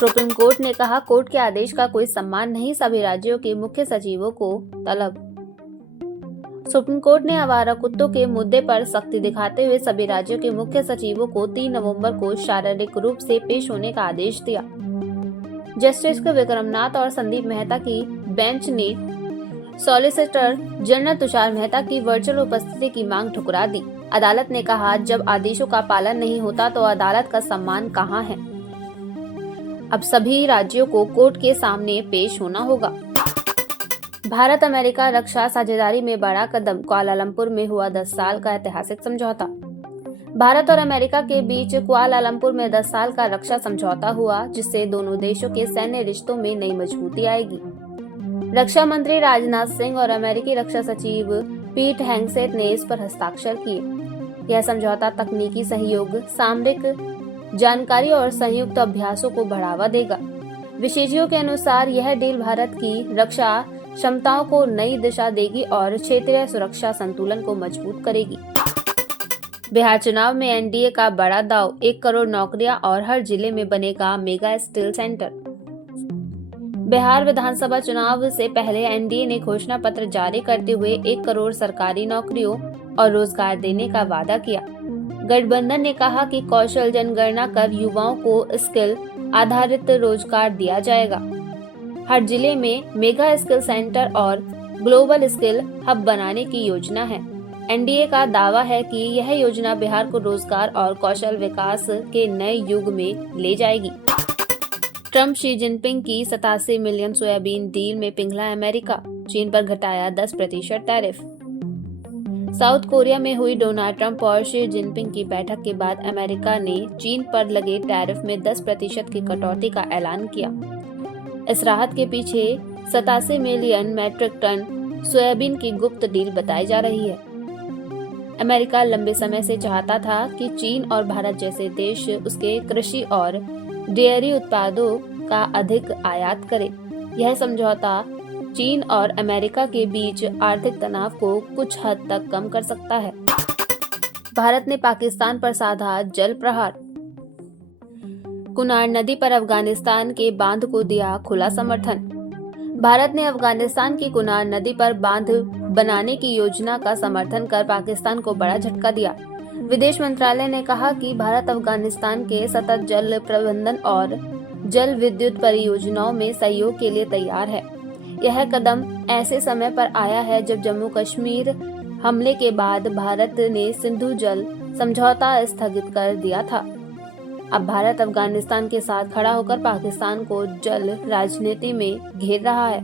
Supreme court ने कहा, court के आदेश का कोई सम्मान नहीं, सभी राज्यों के मुख्य सचिवों को तलब। सुप्रीम कोर्ट ने आवारा कुत्तों के मुद्दे पर सख्ती दिखाते हुए सभी राज्यों के मुख्य सचिवों को 3 नवंबर को शारीरिक रूप से पेश होने का आदेश दिया। जस्टिस विक्रमनाथ और संदीप मेहता की बेंच ने सॉलिसिटर जनरल तुषार मेहता की वर्चुअल उपस्थिति की मांग ठुकरा दी। अदालत ने कहा, जब आदेशों का पालन नहीं होता तो अदालत का सम्मान कहां है। अब सभी राज्यों को कोर्ट के सामने पेश होना होगा। भारत अमेरिका रक्षा साझेदारी में बड़ा कदम, कुआलालंपुर में हुआ 10 साल का ऐतिहासिक समझौता। भारत और अमेरिका के बीच कुआलालंपुर में 10 साल का रक्षा समझौता हुआ, जिससे दोनों देशों के सैन्य रिश्तों में नई मजबूती आएगी। रक्षा मंत्री राजनाथ सिंह और अमेरिकी रक्षा सचिव पीट हेगसेथ ने इस पर हस्ताक्षर किए। यह समझौता तकनीकी सहयोग, सामरिक जानकारी और संयुक्त अभ्यासों को बढ़ावा देगा। विशेषज्ञों के अनुसार यह डील भारत की रक्षा क्षमताओं को नई दिशा देगी और क्षेत्रीय सुरक्षा संतुलन को मजबूत करेगी। बिहार चुनाव में एनडीए का बड़ा दांव, 1 करोड़ नौकरियां और हर जिले में बनेगा मेगा स्किल सेंटर। बिहार विधानसभा चुनाव से पहले एनडीए ने घोषणा पत्र जारी करते हुए 1 करोड़ सरकारी नौकरियों और रोजगार देने का वादा किया। गठबंधन ने कहा कि कौशल जनगणना कर युवाओं को स्किल आधारित रोजगार दिया जाएगा। हर जिले में मेगा स्किल सेंटर और ग्लोबल स्किल हब बनाने की योजना है। एनडीए का दावा है कि यह योजना बिहार को रोजगार और कौशल विकास के नए युग में ले जाएगी। ट्रंप शी जिनपिंग की 87 मिलियन सोयाबीन डील में पिघला अमेरिका, चीन पर घटाया 10% टैरिफ। साउथ कोरिया में हुई डोनाल्ड ट्रंप और शी जिनपिंग की बैठक के बाद अमेरिका ने चीन पर लगे टैरिफ में 10% की कटौती का ऐलान किया। इस राहत के पीछे 87 मिलियन मैट्रिक टन सोयाबीन की गुप्त डील बताई जा रही है। अमेरिका लंबे समय से चाहता था कि चीन और भारत जैसे देश उसके कृषि और डेयरी उत्पादों का अधिक आयात करे। यह समझौता चीन और अमेरिका के बीच आर्थिक तनाव को कुछ हद तक कम कर सकता है। भारत ने पाकिस्तान पर साधा जल प्रहार। कुनार नदी पर अफगानिस्तान के बांध को दिया खुला समर्थन। भारत ने अफगानिस्तान की कुनार नदी पर बांध बनाने की योजना का समर्थन कर पाकिस्तान को बड़ा झटका दिया। विदेश मंत्रालय ने कहा कि भारत अफगानिस्तान के सतत जल प्रबंधन और जल विद्युत परियोजनाओं में सहयोग के लिए तैयार है। यह कदम ऐसे समय पर आया है जब जम्मू कश्मीर हमले के बाद भारत ने सिंधु जल समझौता स्थगित कर दिया था। अब भारत अफगानिस्तान के साथ खड़ा होकर पाकिस्तान को जल राजनीति में घेर रहा है।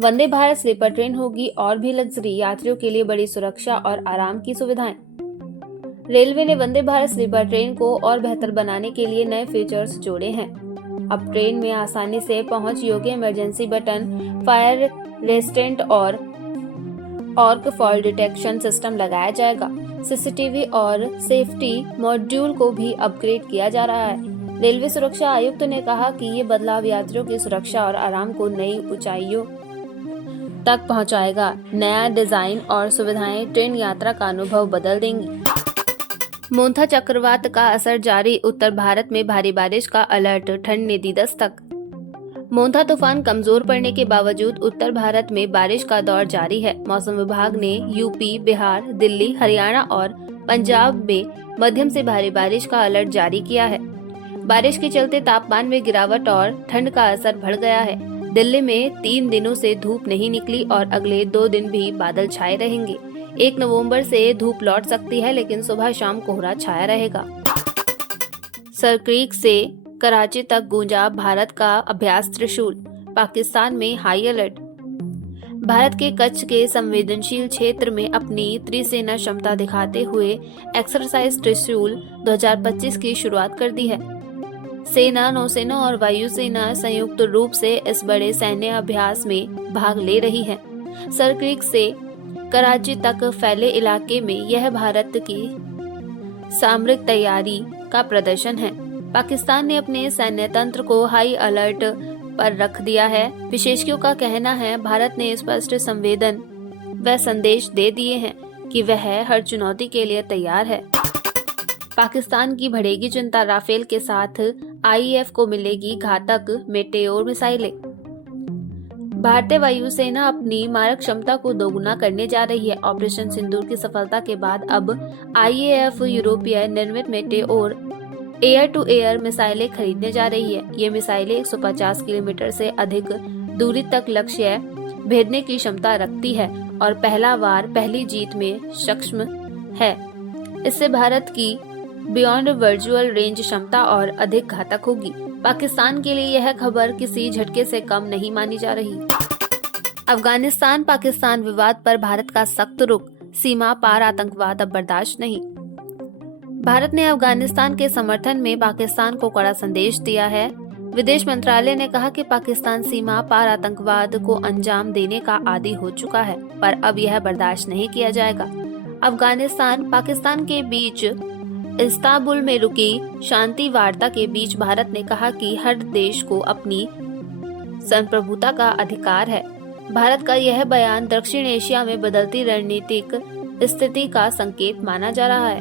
वंदे भारत स्लीपर ट्रेन होगी और भी लग्जरी, यात्रियों के लिए बड़ी सुरक्षा और आराम की सुविधाएं। रेलवे ने वंदे भारत स्लीपर ट्रेन को और बेहतर बनाने के लिए नए फीचर्स जोड़े हैं। अब ट्रेन में आसानी से पहुंच योग्य इमरजेंसी बटन, फायर रेजिस्टेंट और ऑर्क फॉल डिटेक्शन सिस्टम लगाया जाएगा। सीसीटीवी और सेफ्टी मॉड्यूल को भी अपग्रेड किया जा रहा है। रेलवे सुरक्षा आयुक्त ने कहा कि ये बदलाव यात्रियों की सुरक्षा और आराम को नई ऊंचाइयों तक पहुंचाएगा। नया डिजाइन और सुविधाएं ट्रेन यात्रा का अनुभव बदल देंगी। मोंथा चक्रवात का असर जारी, उत्तर भारत में भारी बारिश का अलर्ट, ठंड ने दी दस्तक। मोंथा तूफान कमजोर पड़ने के बावजूद उत्तर भारत में बारिश का दौर जारी है। मौसम विभाग ने यूपी, बिहार, दिल्ली, हरियाणा और पंजाब में मध्यम से भारी बारिश का अलर्ट जारी किया है। बारिश के चलते तापमान में गिरावट और ठंड का असर बढ़ गया है। दिल्ली में 3 दिनों से धूप नहीं निकली और अगले 2 दिन भी बादल छाए रहेंगे। 1 नवंबर से धूप लौट सकती है, लेकिन सुबह शाम कोहरा छाया रहेगा। सरक्रीक से कराची तक गूंजा भारत का अभ्यास त्रिशूल, पाकिस्तान में हाई अलर्ट। भारत के कच्छ के संवेदनशील क्षेत्र में अपनी त्रिसेना क्षमता दिखाते हुए एक्सरसाइज त्रिशूल 2025 की शुरुआत कर दी है। सेना, नौसेना और वायुसेना संयुक्त रूप से इस बड़े सैन्य अभ्यास में भाग ले रही है। सरक्रीक से कराची तक फैले इलाके में यह भारत की सामरिक तैयारी का प्रदर्शन है। पाकिस्तान ने अपने सैन्य तंत्र को हाई अलर्ट पर रख दिया है। विशेषज्ञों का कहना है भारत ने स्पष्ट संवेदन व संदेश दे दिए हैं कि वह हर चुनौती के लिए तैयार है। पाकिस्तान की बढ़ेगी चिंता, राफेल के साथ आईएफ को मिलेगी घातक मेटेओर मिसाइलें। भारतीय वायुसेना अपनी मारक क्षमता को दोगुना करने जा रही है। ऑपरेशन सिंदूर की सफलता के बाद अब आईएएफ यूरोपीय निर्मित मेटेओर एयर टू एयर मिसाइलें खरीदने जा रही है। ये मिसाइलें 150 किलोमीटर से अधिक दूरी तक लक्ष्य भेदने की क्षमता रखती है और पहला वार पहली जीत में सक्षम है। इससे भारत की बियॉन्ड वर्चुअल रेंज क्षमता और अधिक घातक होगी। पाकिस्तान के लिए यह खबर किसी झटके से कम नहीं मानी जा रही। अफगानिस्तान पाकिस्तान विवाद पर भारत का सख्त रुख, सीमा पार आतंकवाद अब बर्दाश्त नहीं। भारत ने अफगानिस्तान के समर्थन में पाकिस्तान को कड़ा संदेश दिया है। विदेश मंत्रालय ने कहा कि पाकिस्तान सीमा पार आतंकवाद को अंजाम देने का आदी हो चुका है, पर अब यह बर्दाश्त नहीं किया जाएगा। अफगानिस्तान पाकिस्तान के बीच इस्तांबुल में रुकी शांति वार्ता के बीच भारत ने कहा कि हर देश को अपनी संप्रभुता का अधिकार है। भारत का यह बयान दक्षिण एशिया में बदलती रणनीतिक स्थिति का संकेत माना जा रहा है।